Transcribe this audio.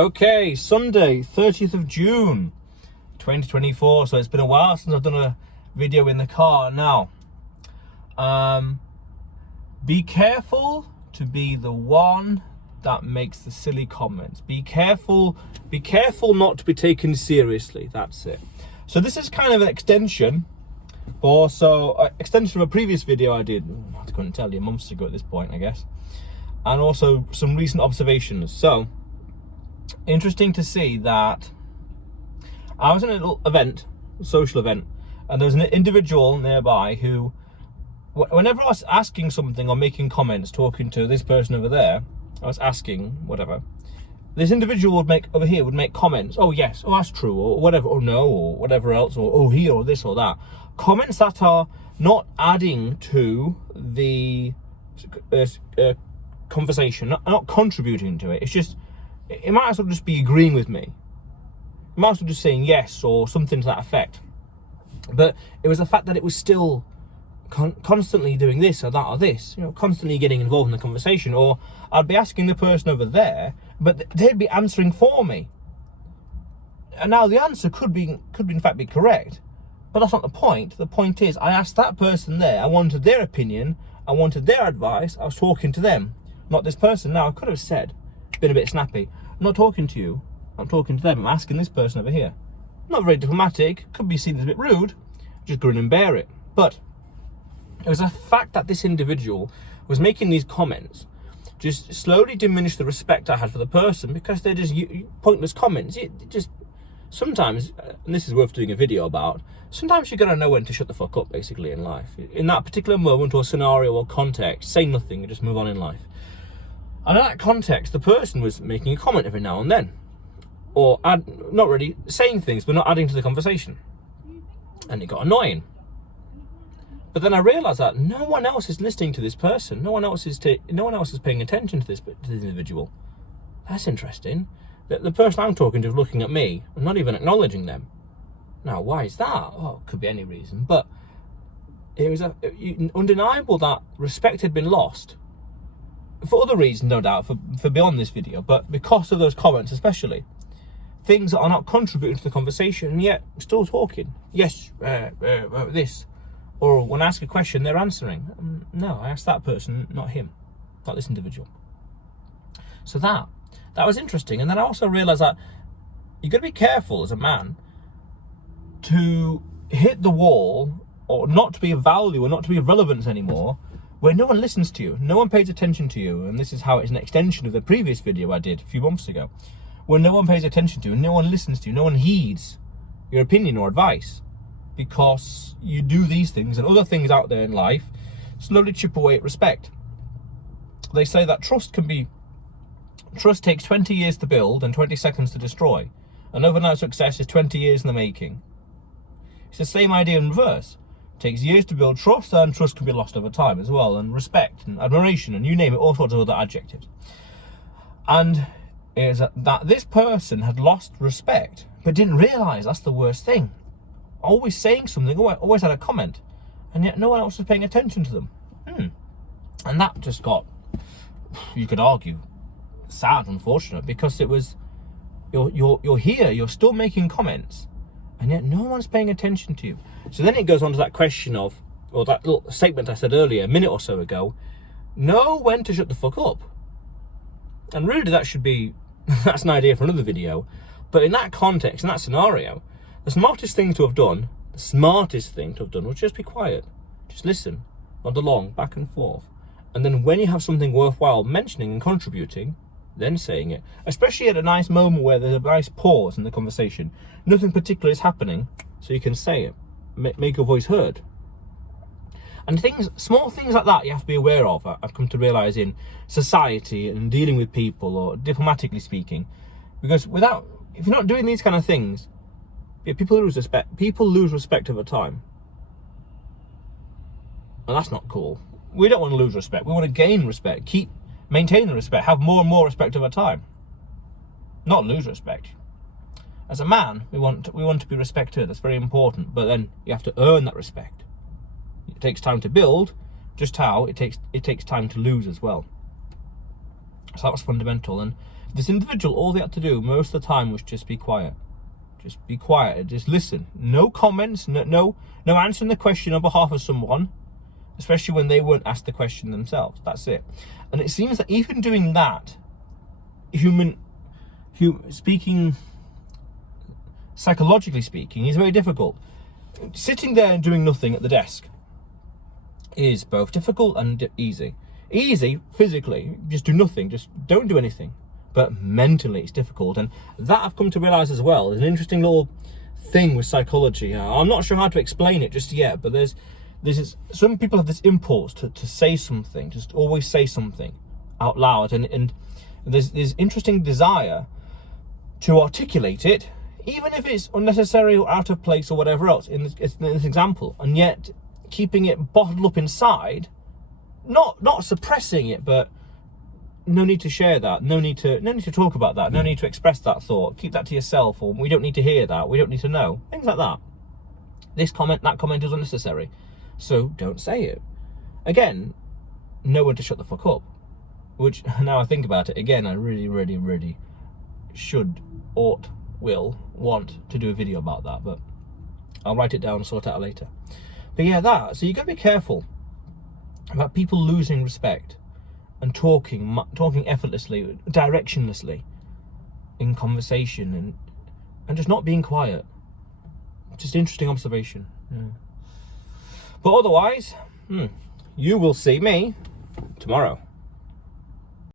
Okay, Sunday, 30th of June, 2024. So it's been a while since I've done a video in the car. Now, be careful to be the one that makes the silly comments. Be careful not to be taken seriously. That's it. So this is kind of an extension, extension of a previous video I did, I couldn't tell you, months ago at this point, I guess. And also some recent observations. So, interesting to see that I was in a little event, a social event, and there was an individual nearby who, whenever I was asking something or making comments, talking to this person over there, I was asking whatever, this individual would make comments. Oh yes, oh that's true, or whatever, or no, or whatever else, or oh here, or this, or that. Comments that are not adding to the conversation, not contributing to it. It's just, it might as well just be agreeing with me. It might as well just saying yes or something to that effect. But it was the fact that it was still constantly doing this or that or this, constantly getting involved in the conversation. Or I'd be asking the person over there, but they'd be answering for me. And now the answer could in fact be correct, but that's not the point. The point is, I asked that person there, I wanted their opinion, I wanted their advice, I was talking to them, not this person. Now I could have said, been a bit snappy, I'm not talking to you, I'm talking to them, I'm asking this person over here. Not very diplomatic, could be seen as a bit rude, just grin and bear it. But it was a fact that this individual was making these comments just slowly diminish the respect I had for the person, because they're just pointless comments. Sometimes, and this is worth doing a video about, sometimes you're going to know when to shut the fuck up, basically, in life. In that particular moment or scenario or context, say nothing and just move on in life. And in that context, the person was making a comment every now and then, or not really saying things, but not adding to the conversation. And it got annoying. But then I realised that no one else is listening to this person. No one else is paying attention to this individual. That's interesting. The person I'm talking to is looking at me and not even acknowledging them. Now, why is that? Oh, it could be any reason. But it was undeniable that respect had been lost. For other reasons, no doubt, for beyond this video. But because of those comments especially. Things that are not contributing to the conversation and yet still talking. Yes, this. Or when I ask a question, they're answering. No, I asked that person, not him. Not this individual. So that was interesting. And then I also realised that you've got to be careful as a man to hit the wall or not to be of value or not to be of relevance anymore where no one listens to you, no one pays attention to you. And this is how it's an extension of the previous video I did a few months ago, where no one pays attention to you, no one listens to you, no one heeds your opinion or advice, because you do these things and other things out there in life slowly chip away at respect. They say that trust takes 20 years to build and 20 seconds to destroy. And overnight success is 20 years in the making. It's the same idea in reverse. It takes years to build trust, and trust can be lost over time as well, and respect and admiration and you name it, all sorts of other adjectives. And it is that this person had lost respect but didn't realise that's the worst thing. Always saying something, always had a comment, and yet no one else was paying attention to them. And that just got, you could argue, sad, unfortunate, because it was, you're here, you're still making comments, and yet no one's paying attention to you. So then it goes on to that question of, or that little statement I said earlier, a minute or so ago, know when to shut the fuck up. And really that should be, that's an idea for another video, but in that context, in that scenario, the smartest thing to have done was just be quiet. Just listen, nod along, back and forth. And then when you have something worthwhile mentioning and contributing, then saying it. Especially at a nice moment where there's a nice pause in the conversation. Nothing particular is happening, so you can say it. Make your voice heard. And small things like that you have to be aware of, I've come to realise, in society and dealing with people, or diplomatically speaking. Because if you're not doing these kind of things, people lose respect. People lose respect over time. And that's not cool. We don't want to lose respect. We want to gain respect. Maintain the respect. Have more and more respect over time. Not lose respect. As a man, we want to be respected. That's very important. But then you have to earn that respect. It takes time to build, just how it takes time to lose as well. So that was fundamental. And This individual, all they had to do most of the time was just be quiet. Just be quiet, just listen. No comments, no answering the question on behalf of someone, especially when they weren't asked the question themselves. That's it. And it seems that even doing that, speaking, psychologically speaking, is very difficult. Sitting there and doing nothing at the desk is both difficult and easy. Easy physically, just do nothing, just don't do anything. But mentally it's difficult, and that I've come to realize as well is an interesting little thing with psychology. I'm not sure how to explain it just yet, but there's some people have this impulse to say something, just always say something out loud, and there's this interesting desire to articulate it, even if it's unnecessary or out of place or whatever else in this example, and yet keeping it bottled up inside, not suppressing it, but no need to share that, no need to talk about that, no need to express that thought, keep that to yourself, or we don't need to hear that, we don't need to know, things like that. That comment is unnecessary, so don't say it. Again, know when to shut the fuck up, which, now I think about it, again, I really should, want to do a video about that, but I'll write it down and sort it out later. But yeah, so you got to be careful about people losing respect and talking effortlessly, directionlessly in conversation, and just not being quiet. Just interesting observation. Yeah. But otherwise, you will see me tomorrow.